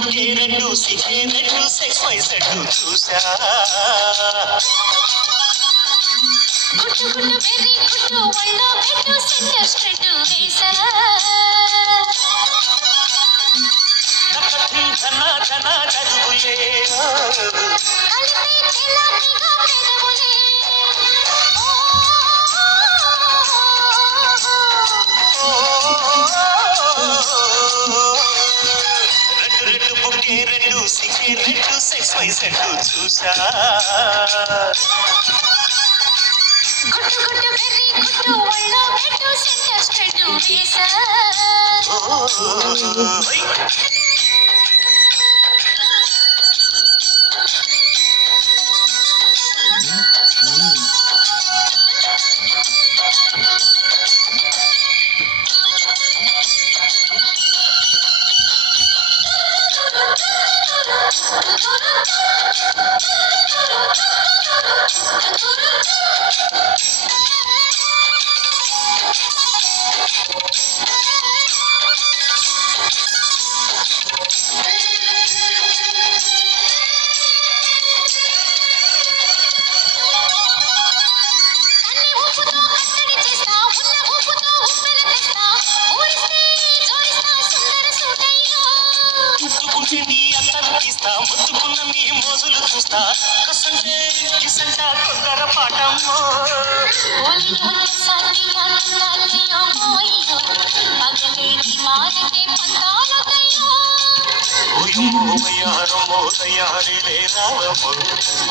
బుక్కే రెండు సికే రెండు సెక్స్ వై సెట్ చూసా గుట్టు గుట్టు వెర్రి గుట్టు ఒళ్ళో పెట్టు సెంటర్ స్ట్రెట్ వేసా ధన ధన చదువులే కలిపే తెల్లటిగా పెదవులే రెడ్డు రెడ్డు బుక్కే రెండు సికే రెండు సెక్స్ వై సెట్ చూసా గుట్టు గుట్టు వెర్రి గుట్టు ఒళ్ళో పెట్టు సెంటర్ స్ట్రెట్ వేసా ముద్దుకుంటే నీ అంతను తీస్తా ముద్దుకున్న నీ మోజులు చూస్తా కసంటే కిసంట తొందర పాటమ్మో ఓయమ్మో వయ్యారమ్మో తయారీ రావమ్మో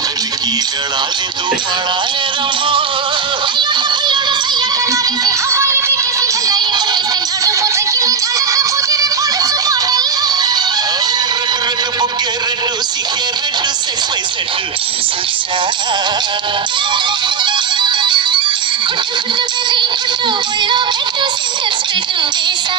తల్లికి వెళ్ళాలేదు పడాలేరమ్మో రెడ్డు బుక్కే రెండు సిక్కే రెండు సెక్స్ వై సెట్ చూసా గుట్టు గుట్టు వెర్రి గుట్టు ఒళ్ళో పెట్టు సెంటర్ స్ట్రెట్ వేసా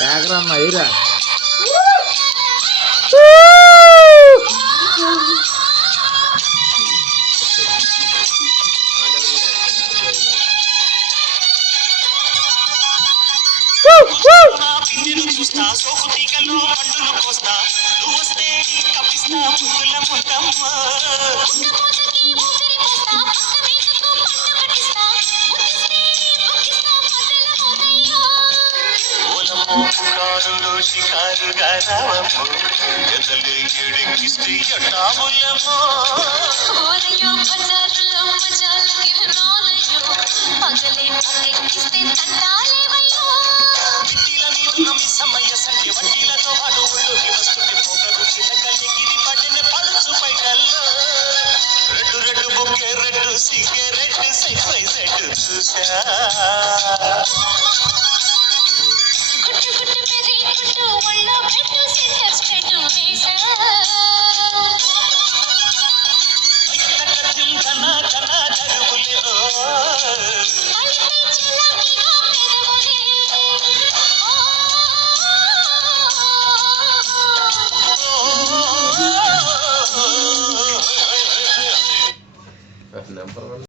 బ్యాక్గ్రౌండ్ అయ్యిరా పిండిను చూస్తా సోకు తీగలో పండులు కోస్తా నువ్వు వస్తే కప్పిస్తా ముద్దుల ముద్దమ్మ ఓలమ్మో పుకారులో షికారుగా రావమ్మో ఎదలే ఎడెక్కిస్తే ఎట్టాములమ్మో మిట్టిల మీద మిస్సమ్మయ్య సంటి వడ్డీలతో పాటు ఒళ్ళోకి వస్తుంటే పొగరు చితకల్లెగిరి పడిన పడుచు పైటల్లో రెడ్డు రెడ్డు బుక్కే రెడ్డు సిగ్గే రెడ్డు సెక్స్ వై సెట్ చూసా గుట్టు గుట్టు వెర్రి గుట్టు ఒళ్ళో పెట్టు సెంటర్ స్ట్రెట్ వేసా ధన ధన చదువులే కలిపే తెల్లటిగా పెదవులే నెంబర్ 1